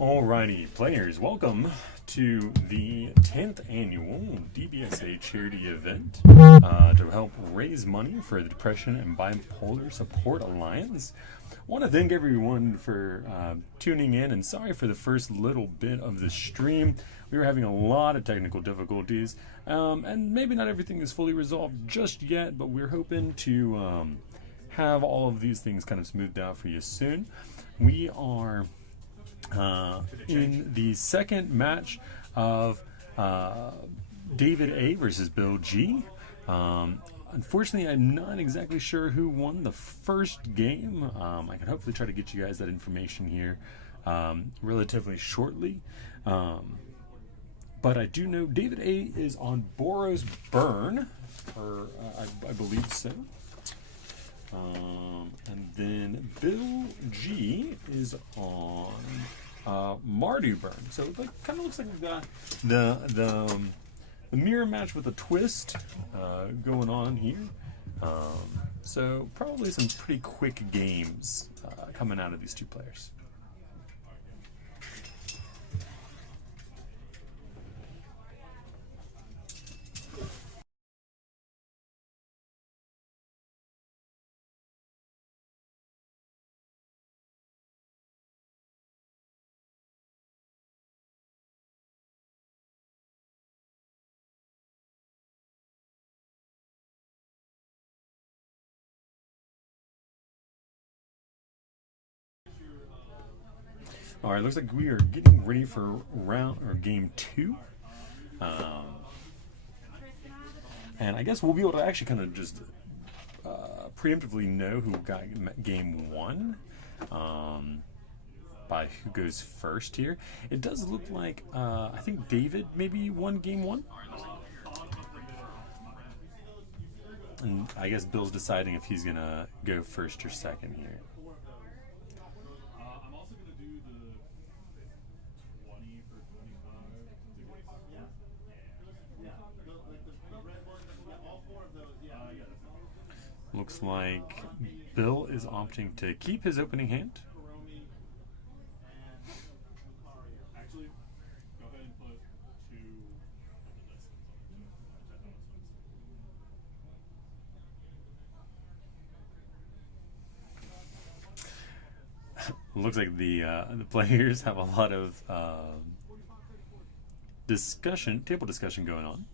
Alrighty, players, welcome to the 10th annual DBSA charity event to help raise money for the Depression and Bipolar Support Alliance. I want to thank everyone for tuning in, and sorry for the first little bit of the stream. We were having a lot of technical difficulties, and maybe not everything is fully resolved just yet, but we're hoping to have all of these things kind of smoothed out for you soon. We are in the second match of David A versus Bill G. Unfortunately, I'm not exactly sure who won the first game. I can hopefully try to get you guys that information here relatively shortly. But I do know David A is on Boros Burn, or I believe so. And then Bill G is on Mardu Burn. So it kind of looks like we've got the mirror match with a twist going on here. So probably some pretty quick games coming out of these two players. All right, looks like we are getting ready for game two. And I guess we'll be able to actually kind of just preemptively know who got game one by who goes first here. It does look like, I think David maybe won game one. And I guess Bill's deciding if he's going to go first or second here. Looks like Bill is opting to keep his opening hand. Looks like the players have a lot of table discussion going on.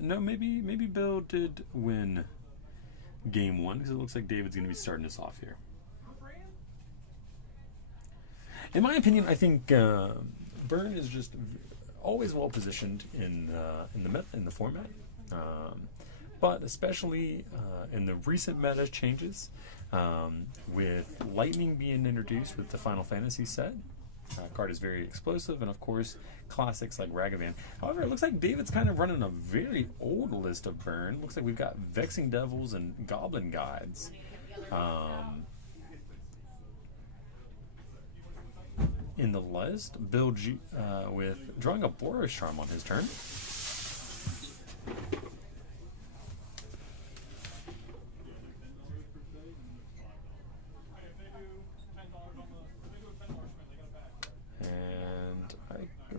No, maybe Bill did win game one, because it looks like David's going to be starting us off here. In my opinion, I think Burn is just always well positioned in the format, but especially in the recent meta changes, with Lightning being introduced with the Final Fantasy set. Card is very explosive, and of course classics like Ragavan. However, it looks like David's kind of running a very old list of Burn. Looks like we've got Vexing Devils and Goblin Guides. In the list, Bill G with drawing a Boros Charm on his turn.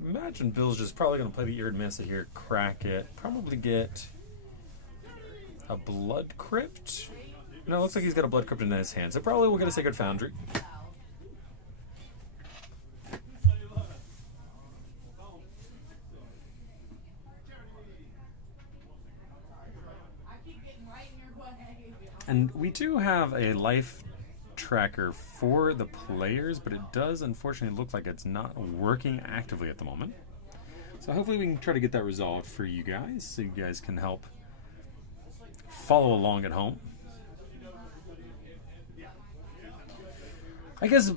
Imagine Bill's just probably going to play the Irid Mesa here, crack it, probably get a Blood Crypt. No, it looks like he's got a Blood Crypt in his hand, so probably we'll get a Sacred Foundry. And we do have a life tracker for the players, but it does unfortunately look like it's not working actively at the moment. So hopefully we can try to get that resolved for you guys, so you guys can help follow along at home. I guess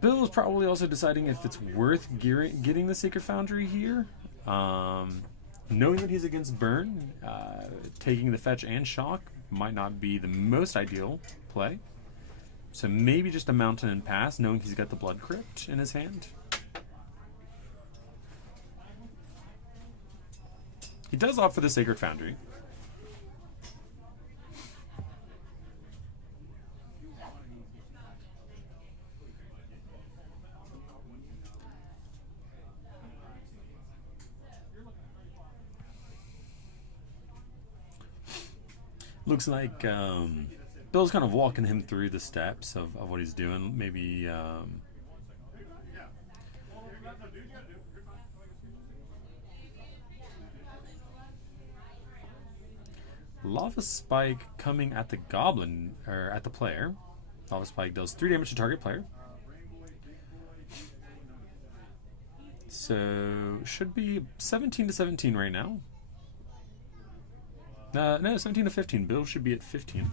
Bill is probably also deciding if it's worth getting the Sacred Foundry here. Knowing that he's against Burn, taking the fetch and shock might not be the most ideal play. So maybe just a Mountain and pass, knowing he's got the Blood Crypt in his hand. He does opt for the Sacred Foundry. Looks like Bill's kind of walking him through the steps of what he's doing. Maybe Lava Spike coming at the goblin, or at the player. Lava Spike does 3 damage to target player. So should be 17 to 17 right now. No, 17 to 15. Bill should be at 15.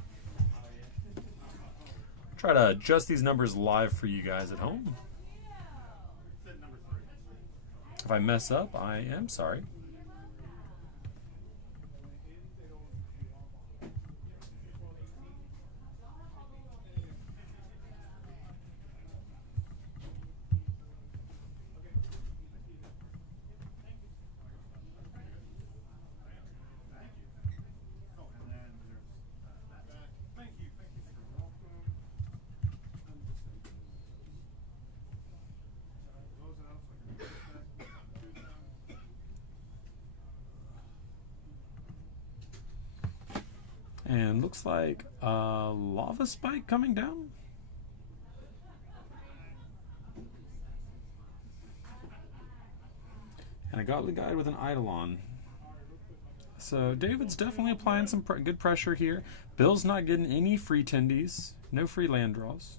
Try to adjust these numbers live for you guys at home. If I mess up, I am sorry. And looks like a Lava Spike coming down. And a Godly Guide with an Eidolon. So David's definitely applying some good pressure here. Bill's not getting any free tendies. No free land draws.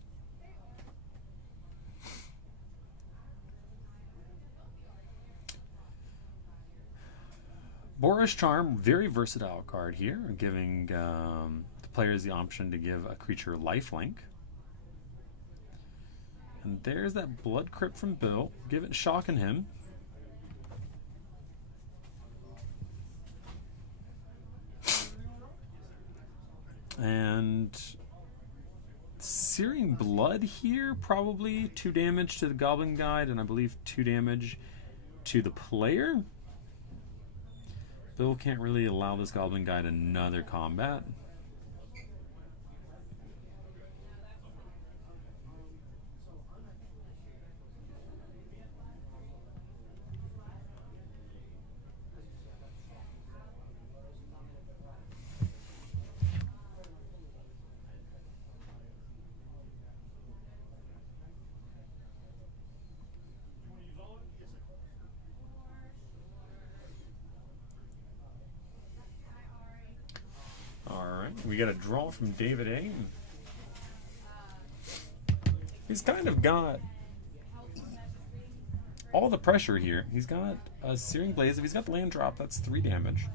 Boorish Charm, very versatile card here, giving the players the option to give a creature lifelink. And there's that Blood Crypt from Bill, shocking him. And Searing Blood here, probably 2 damage to the Goblin Guide, and I believe 2 damage to the player. Bill can't really allow this Goblin Guide another combat. We got a draw from David A. He's kind of got all the pressure here. He's got a Searing Blaze. If he's got the land drop, that's 3 damage.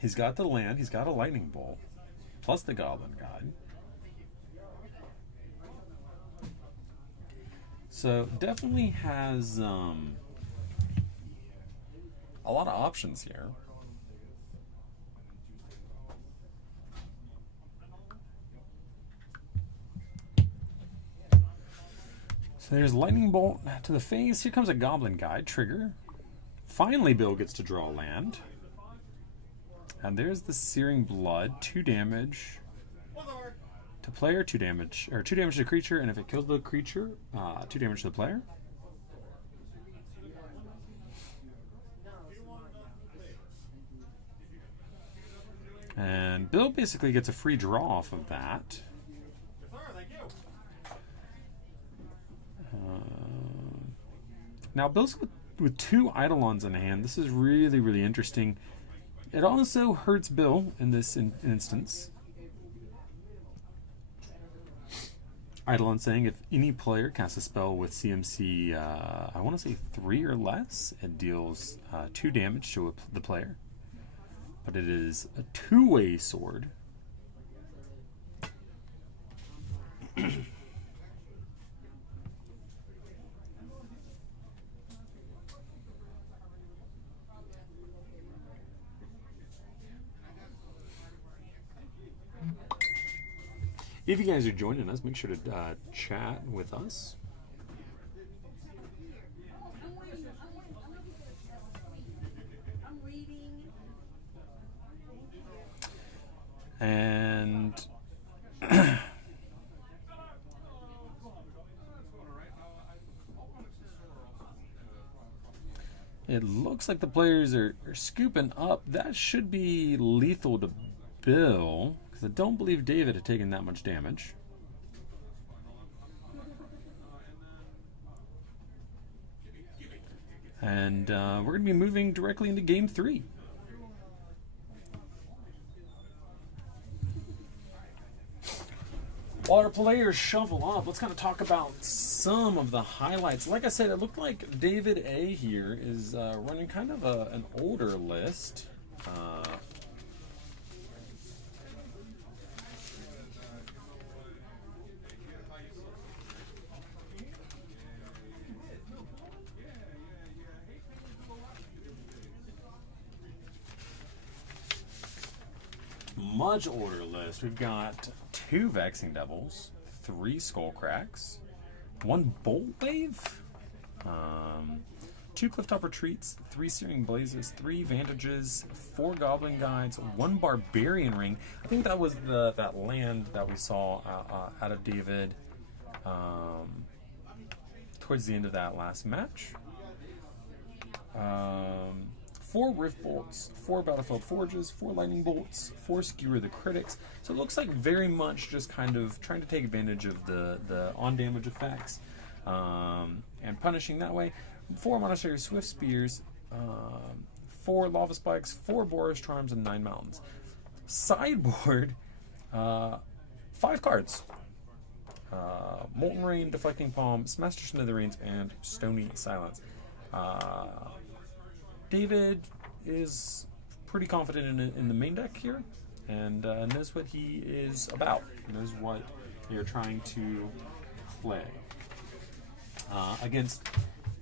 He's got the land. He's got a Lightning Bolt, plus the Goblin Guide. So definitely has a lot of options here. So there's Lightning Bolt to the face. Here comes a Goblin Guide trigger. Finally, Bill gets to draw land. And there's the Searing Blood, 2 damage to player, 2 damage, or 2 damage to the creature, and if it kills the creature, 2 damage to the player. And Bill basically gets a free draw off of that. Now Bill's with 2 Eidolons in hand. This is really, really interesting. It also hurts Bill in this instance. Eidolon saying if any player casts a spell with CMC, I want to say 3 or less, it deals 2 damage to the player. But it is a 2-way sword. If you guys are joining us, make sure to chat with us. And it looks looks like the players are scooping up. That should be lethal to Bill, because I don't believe David had taken that much damage. And we're going to be moving directly into Game 3. While our players shuffle up, let's kind of talk about some of the highlights. Like I said, it looked like David A here is running kind of an older list. Much older list. We've got 2 Vexing Devils, 3 Skull Cracks, 1 Bolt Wave, 2 Clifftop Retreats, 3 Searing Blazes, 3 Vantages, 4 Goblin Guides, 1 Barbarian Ring. I think that was that land that we saw out of David towards the end of that last match. 4 Rift Bolts, 4 Battlefield Forges, 4 Lightning Bolts, 4 Skewer the Critics. So it looks like very much just kind of trying to take advantage of the on-damage effects and punishing that way. 4 Monastery Swift Spears, 4 Lava Spikes, 4 Boros Charms, and 9 Mountains. Sideboard, 5 cards. Molten Rain, Deflecting Palm, Smaster Smithereens, and Stony Silence. David is pretty confident in the main deck here, and knows what he is about, knows what you're trying to play. Against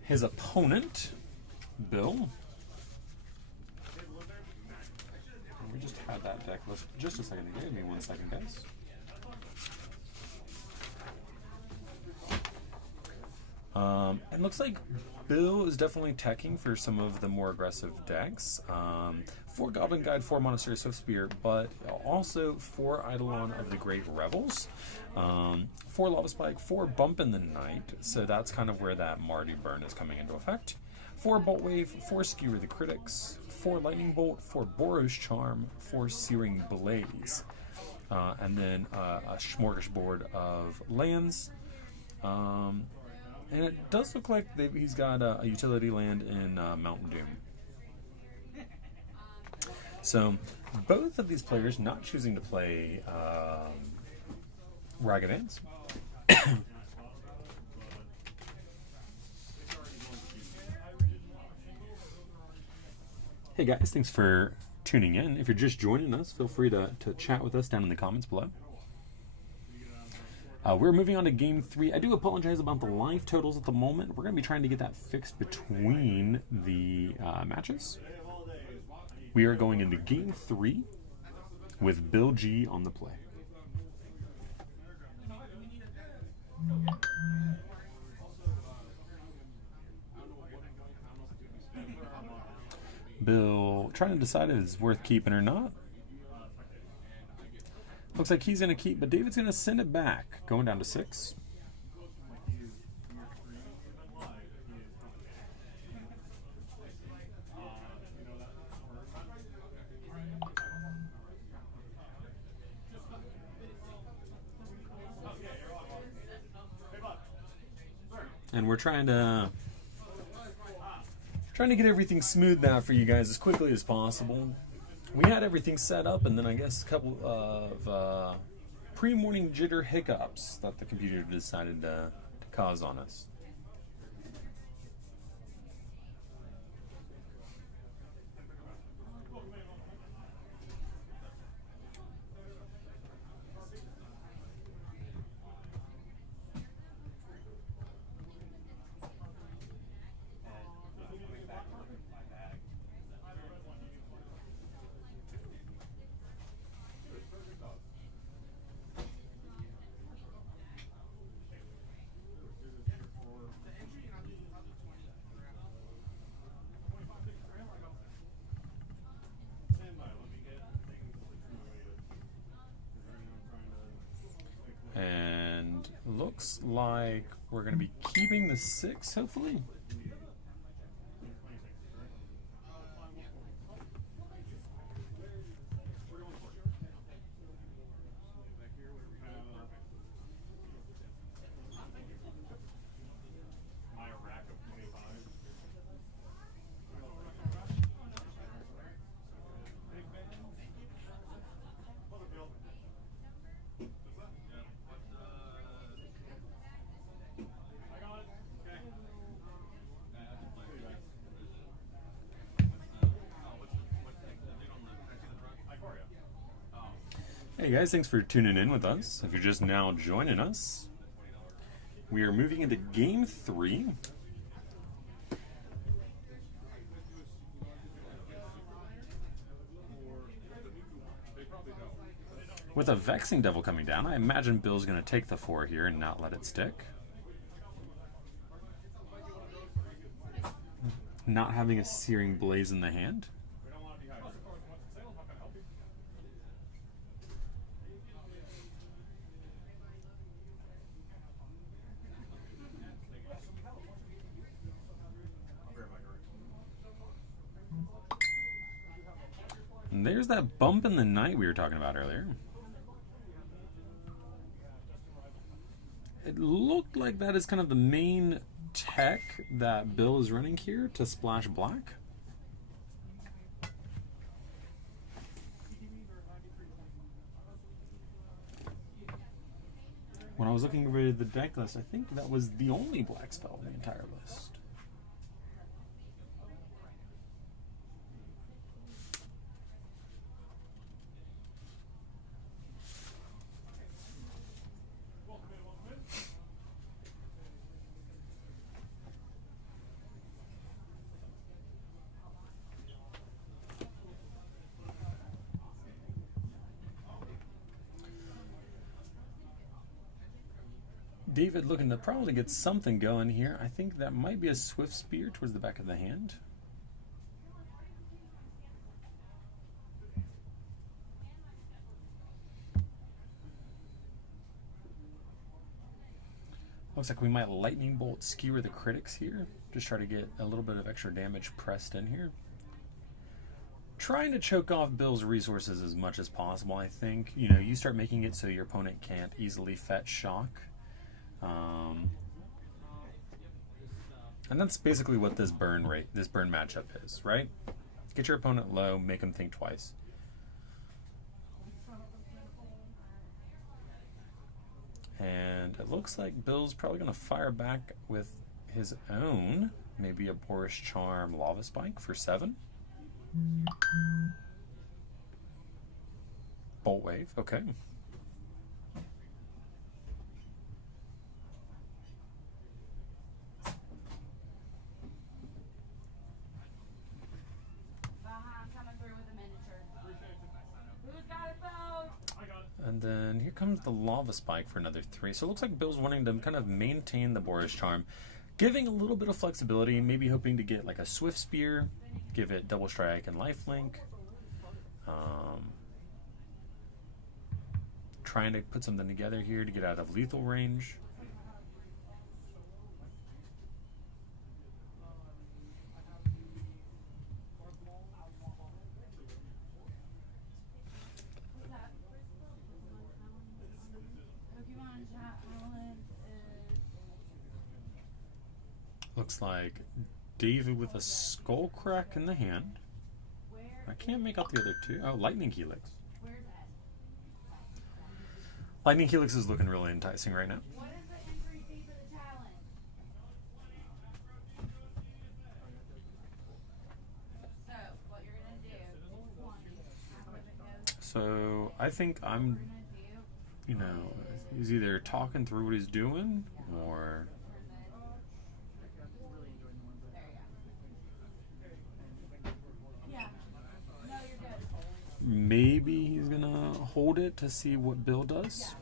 his opponent, Bill. We just had that deck list just a second ago. Give me 1 second, guys. It looks like Bill is definitely teching for some of the more aggressive decks. 4 Goblin Guide, 4 Monastery Swift Spear, but also 4 Eidolon of the Great Revels, 4 Lava Spike, 4 Bump in the Night, so that's kind of where that Marty Burn is coming into effect. 4 Bolt Wave, 4 Skewer the Critics, 4 Lightning Bolt, 4 Boros Charm, 4 Searing Blaze, and then a smorgasbord of lands. And it does look like he's got a utility land in Mountain Doom. So both of these players not choosing to play Ragavans. Hey guys, thanks for tuning in. If you're just joining us, feel free to chat with us down in the comments below. We're moving on to Game 3. I do apologize about the life totals at the moment. We're going to be trying to get that fixed between the matches. We are going into Game 3 with Bill G on the play. Bill trying to decide if it's worth keeping or not. Looks like he's going to keep, but David's going to send it back, going down to 6. And we're trying to get everything smoothed out for you guys as quickly as possible. We had everything set up, and then I guess a couple of pre-morning jitter hiccups that the computer decided to cause on us. Looks like we're going to be keeping the 6, hopefully. guys, thanks for tuning in with us. If you're just now joining us, we are moving into game 3. With a Vexing Devil coming down, I imagine Bill's going to take the 4 here and not let it stick. Not having a Searing Blaze in the hand. And there's that bump in the night we were talking about earlier. It looked like that is kind of the main tech that Bill is running here to splash black. When I was looking over the deck list, I think that was the only black spell in the entire list. David looking to probably get something going here. I think that might be a Swift Spear towards the back of the hand. Looks like we might Lightning Bolt skewer the critics here. Just try to get a little bit of extra damage pressed in here. Trying to choke off Bill's resources as much as possible, I think. You know, you start making it so your opponent can't easily fetch shock. And that's basically what this burn matchup is, right? Get your opponent low, make them think twice. And it looks like Bill's probably going to fire back with his own, maybe a Boris Charm Lava Spike for 7. Bolt Wave, okay. And then here comes the Lava Spike for another 3. So it looks like Bill's wanting to kind of maintain the Boris Charm, giving a little bit of flexibility, maybe hoping to get like a Swift Spear, give it Double Strike and Lifelink. Trying to put something together here to get out of lethal range. Looks like David with a Skull Crack in the hand. I can't make out the other 2. Oh, Lightning Helix. Lightning Helix is looking really enticing right now. What is the entry fee for the challenge? So, what you're going to do is So, I think I'm, you know, he's either talking through what he's doing or... Maybe he's gonna hold it to see what Bill does.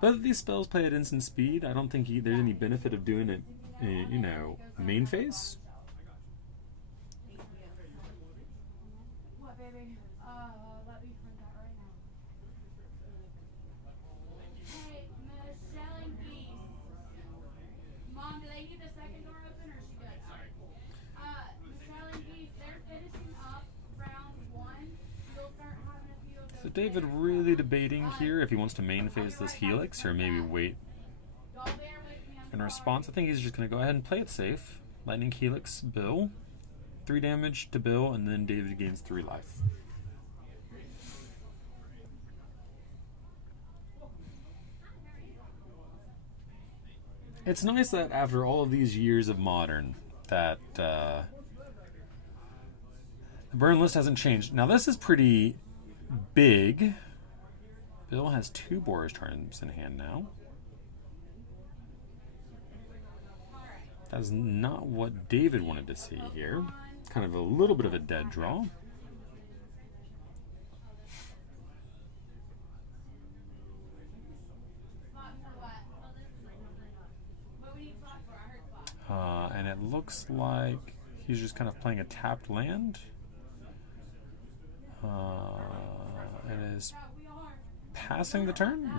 But these spells play at instant speed. I don't think there's any benefit of doing it, you know, main phase. What, baby? Let me print that right now. Hey, Michelle and Geese. Mom, do they need the second door open or is she good? Michelle and Geese, they're finishing up round 1. You'll start having a few of those. So David really debating here if he wants to main phase this Helix or maybe wait. In response, I think he's just going to go ahead and play it safe. Lightning Helix, Bill. 3 damage to Bill, and then David gains 3 life. It's nice that after all of these years of Modern, that the burn list hasn't changed. Now this is pretty big. Bill has 2 Boris charms in hand now. That's not what David wanted to see here. Kind of a little bit of a dead draw. And it looks like he's just kind of playing a tapped land. And is passing the turn.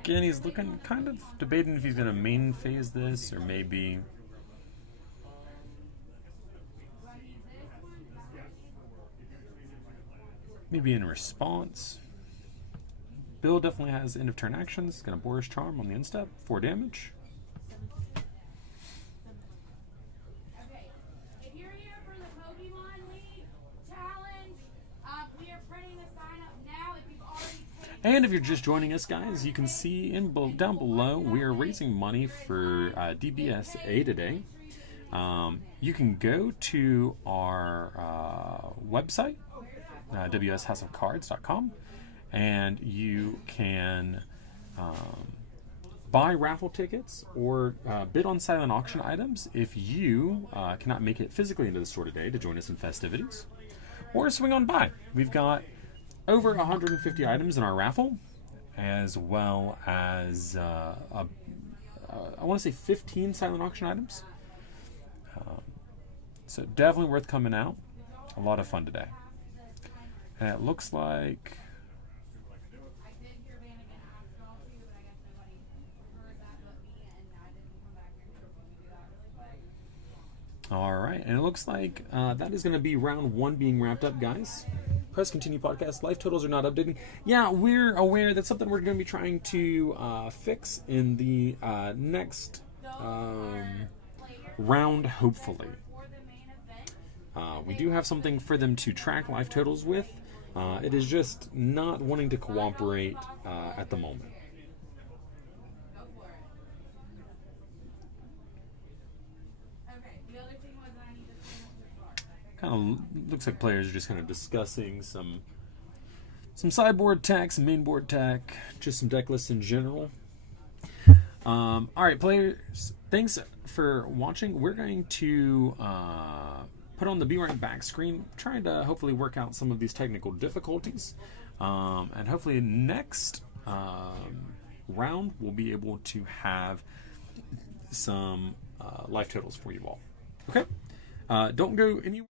Again, he's looking, kind of debating if he's going to main phase this or maybe in response. Bill definitely has end of turn actions. Going to Boris Charm on the end step, 4 damage. Okay, if you're here for the Pokemon League challenge, we are printing the sign up now. If you've already paid. And if you're just joining us, guys, you can see down below we are raising money for DBSA today. You can go to our website, wshouseofcards.com, and you can buy raffle tickets or bid on silent auction items if you cannot make it physically into the store today to join us in festivities, or swing on by. We've got over 150 items in our raffle, as well as I want to say 15 silent auction items. So definitely worth coming out. A lot of fun today. And it looks like all right, and it looks like that is going to be round 1 being wrapped up, guys. Press continue podcast. Life totals are not updating. Yeah, we're aware that's something we're going to be trying to fix in the next round, hopefully. We do have something for them to track life totals with. It is just not wanting to cooperate at the moment. Kind of looks like players are just kind of discussing some sideboard tech, some mainboard tech, just some deck lists in general. All right, players, thanks for watching. We're going to put on the Be Right Back screen, trying to hopefully work out some of these technical difficulties. And hopefully next round we'll be able to have some life totals for you all. Okay? Don't go anywhere.